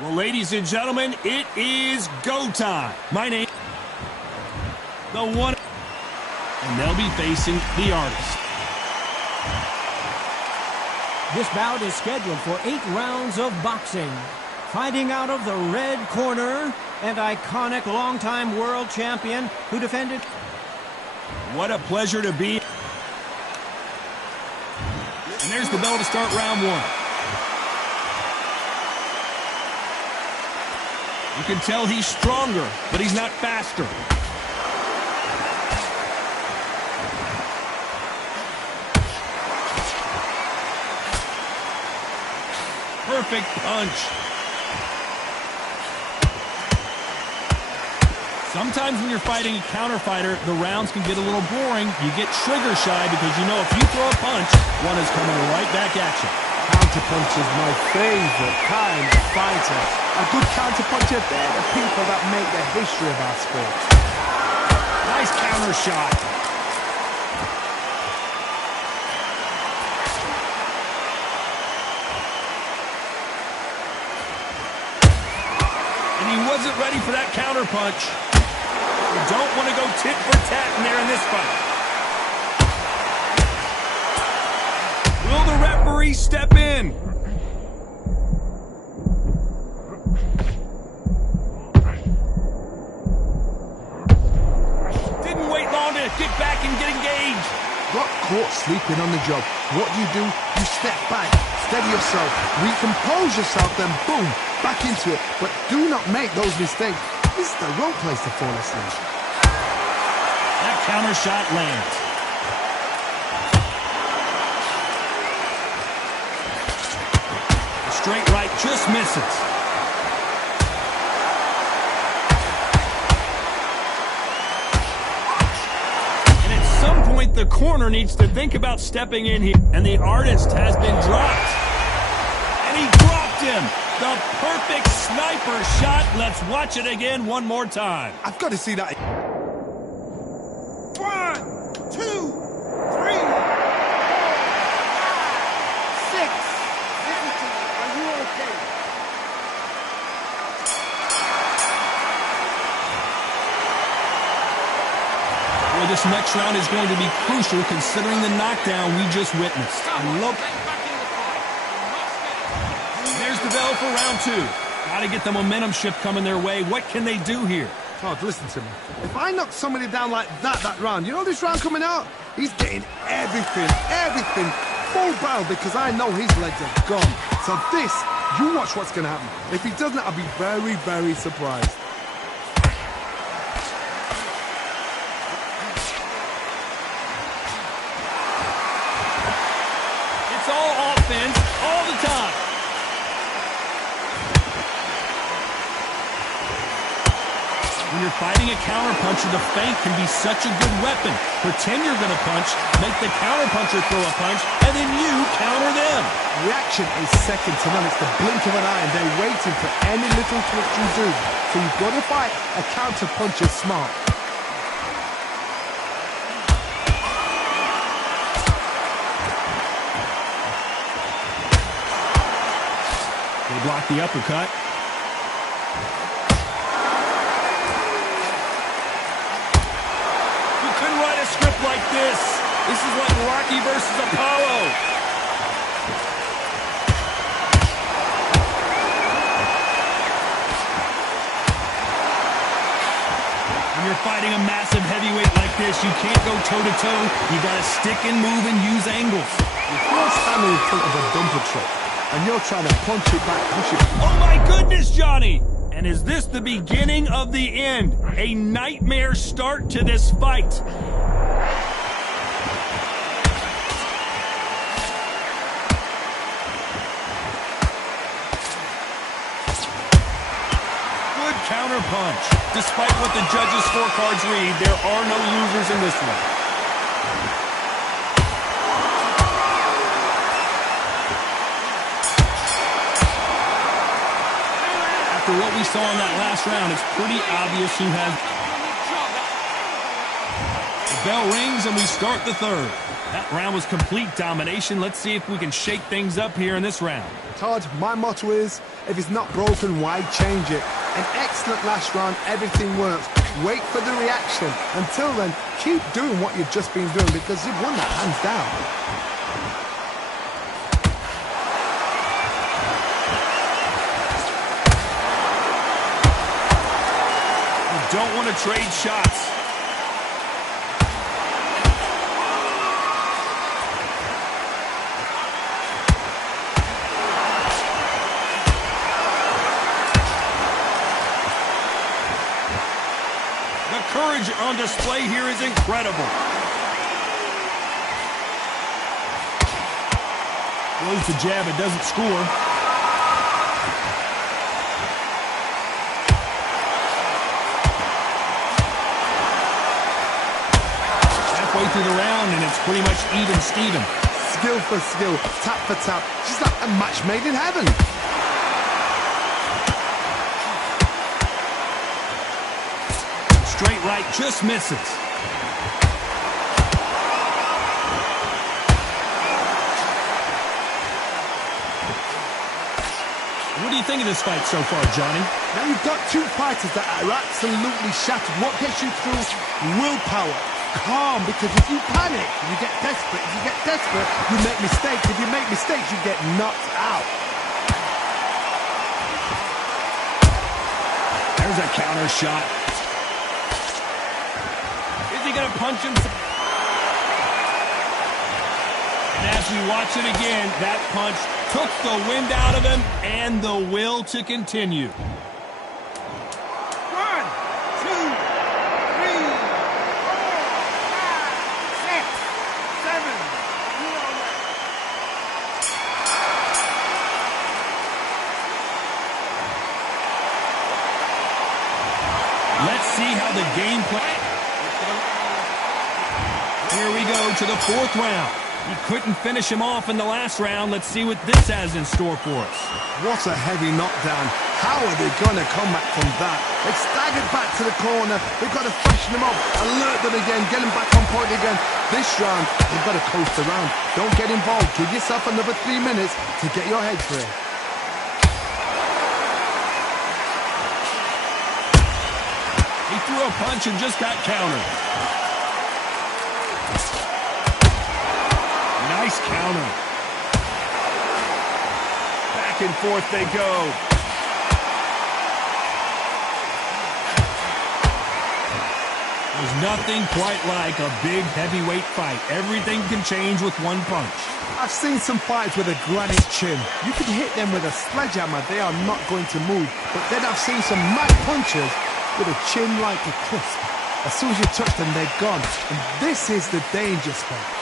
Well, ladies and gentlemen, it is go time. My name, the one, and they'll be facing the artist. This bout is scheduled for 8 rounds of boxing. Fighting out of the red corner, and iconic longtime world champion who defended. What a pleasure to be. And there's the bell to start round 1. You can tell he's stronger, but he's not faster. Perfect punch. Sometimes when you're fighting a counter fighter, the rounds can get a little boring. You get trigger shy because you know if you throw a punch, one is coming right back at you. Counterpunch is my favorite kind of fighter. A good counterpuncher, they're the people that make the history of our sport. Nice counter shot. And he wasn't ready for that counter punch. You don't want to go tit for tat in there in this fight. Will the referee step in? Didn't wait long to get back and get engaged. Got caught sleeping on the job. What do? You step back, steady yourself, recompose yourself, then boom, back into it. But do not make those mistakes. This is the wrong place to fall asleep. That counter shot lands. The straight right just misses. And at some point, the corner needs to think about stepping in here. And the artist has been dropped. And he dropped him. The perfect sniper shot. Let's watch it again one more time. I've got to see that. 1, 2, 3, 4, 5, 6. Listen to me. Are you okay? Well, this next round is going to be crucial considering the knockdown we just witnessed. There's the bell for round 2. Got to get the momentum shift coming their way. What can they do here? Todd, listen to me. If I knock somebody down like that round, you know this round coming out? He's getting everything, full barrel because I know his legs are gone. So this, you watch what's going to happen. If he doesn't, I'll be very, very surprised. It's all offense all the time. When you're fighting a counterpuncher, the feint can be such a good weapon. Pretend you're going to punch, make the counterpuncher throw a punch, and then you counter them. Reaction is second to none. It's the blink of an eye, and they're waiting for any little twitch you do. So you've got to fight a counterpuncher smart. They block the uppercut. Script like this. This is like Rocky versus Apollo. When you're fighting a massive heavyweight like this, you can't go toe-to-toe. You got to stick and move and use angles. If you're standing in front of a dumper truck and you're trying to punch it back, push it. Oh my goodness, Johnny! And is this the beginning of the end? A nightmare start to this fight. Counter punch. Despite what the judges' scorecards read, there are no losers in this one. After what we saw in that last round, it's pretty obvious who has. The Bell rings and we start the third. That round was complete domination. Let's see if we can shake things up here in this round. Todd, my motto is, if it's not broken, why change it? An excellent last round, everything works. Wait for the reaction. Until then, keep doing what you've just been doing because you've won that hands down. You don't want to trade shots. Courage on display here is incredible. Throws the jab, it doesn't score. Halfway through the round and it's pretty much even Steven. Skill for skill, tap for tap. She's like a match made in heaven. Straight right just misses. What do you think of this fight so far, Johnny? Now you've got two fighters that are absolutely shattered. What gets you through? Willpower. Calm, because if you panic, you get desperate. If you get desperate, you make mistakes. If you make mistakes, you get knocked out. There's a counter shot. Is he going to punch him? And as we watch it again, that punch took the wind out of him and the will to continue. 1, 2, 3, 4, 5, 6, 7. You are left. Let's see how the game play. Here we go to the fourth round. He couldn't finish him off in the last round. Let's see what this has in store for us. What a heavy knockdown. How are they going to come back from that? They've staggered back to the corner. They've got to freshen them up, alert them again, get them back on point again. This round, they've got to coast around. Don't get involved. Give yourself another 3 minutes to get your head clear. He threw a punch and just got countered. Nice counter. Back and forth they go. There's nothing quite like a big heavyweight fight. Everything can change with one punch. I've seen some fights with a granite chin. You could hit them with a sledgehammer, they are not going to move. But then I've seen some mad punchers with a chin like a crisp. As soon as you touch them, they're gone. And this is the danger spot.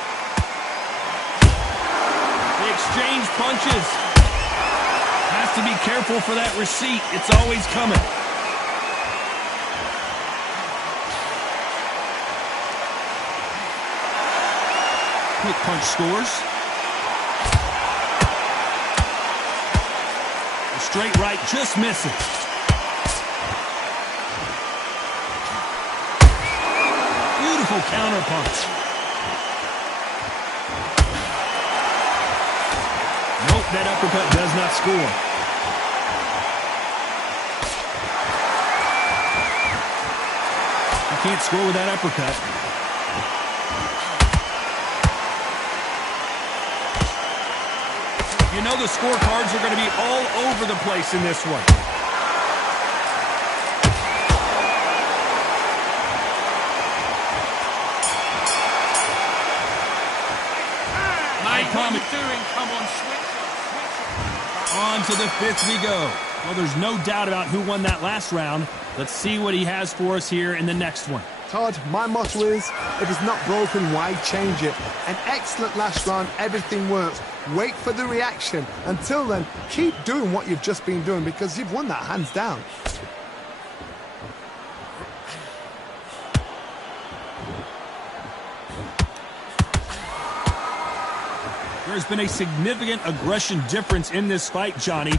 They exchange punches. Has to be careful for that receipt. It's always coming. Quick punch scores. The straight right just misses. Beautiful counter punch. Nope, that uppercut does not score. You can't score with that uppercut. You know the scorecards are going to be all over the place in this one. What are you doing? Come on, switch on. On to the fifth we go. Well, there's no doubt about who won that last round. Let's see what he has for us here in the next one. Todd, my motto is, if it's not broken, why change it? An excellent last round, everything works. Wait for the reaction. Until then, keep doing what you've just been doing because you've won that hands down. There's been a significant aggression difference in this fight, Johnny.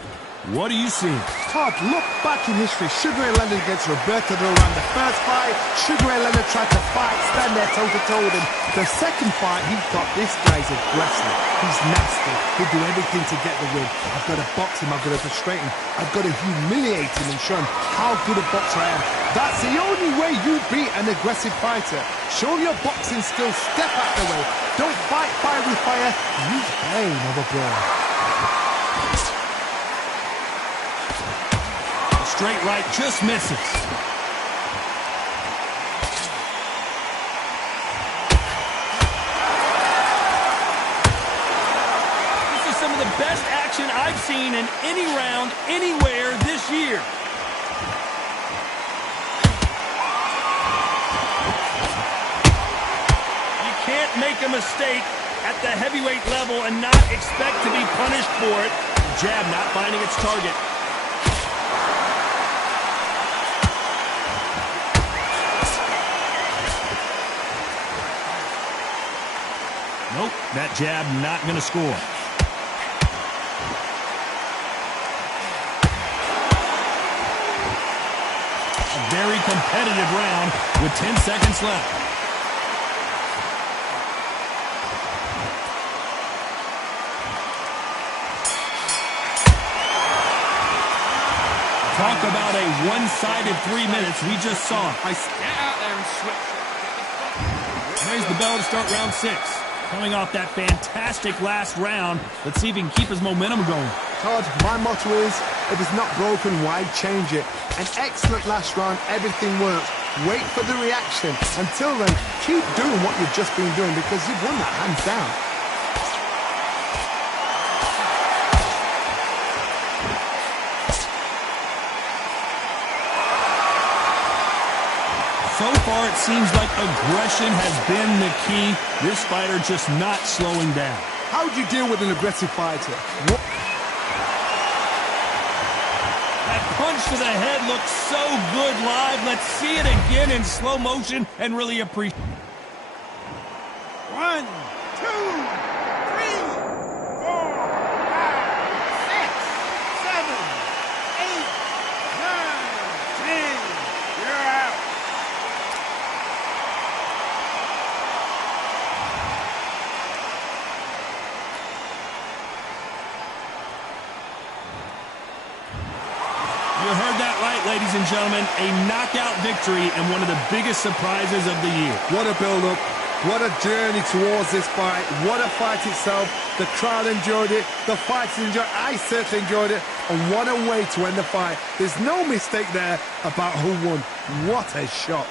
What do you see? Todd, look back in history. Sugar Ray Leonard against Roberto Duran. The first fight, Sugar Ray Leonard tried to fight, stand there toe-to-toe with him. The second fight, he thought, this guy's aggressive. He's nasty. He'll do everything to get the win. I've got to box him. I've got to frustrate him. I've got to humiliate him and show him how good a boxer I am. That's the only way you beat an aggressive fighter. Show your boxing skills. Step out the way. Don't fight fire with fire. Use pain over brawn. Straight right just misses. This is some of the best action I've seen in any round, anywhere this year. You can't make a mistake at the heavyweight level and not expect to be punished for it. Jab not finding its target. Nope, that jab not going to score. A very competitive round with 10 seconds left. Talk about a one-sided 3 minutes. We just saw it. Get out there and switch. Raise the bell to start round 6. Coming off that fantastic last round, let's see if he can keep his momentum going. Todd, my motto is, if it's not broken, why change it? An excellent last round, everything works. Wait for the reaction. Until then, keep doing what you've just been doing because you've won that hands down. So far, it seems like aggression has been the key. This fighter just not slowing down. How do you deal with an aggressive fighter? That punch to the head looks so good live. Let's see it again in slow motion and really appreciate it. 1, 2, 3, 4, 5, 6, 7, 8, 9, 10. You're out. You heard that right, ladies and gentlemen. A knockout victory and one of the biggest surprises of the year. What a build-up. What a journey towards this fight. What a fight itself. The crowd enjoyed it. The fighters enjoyed it. I certainly enjoyed it. And what a way to end the fight. There's no mistake there about who won. What a shot.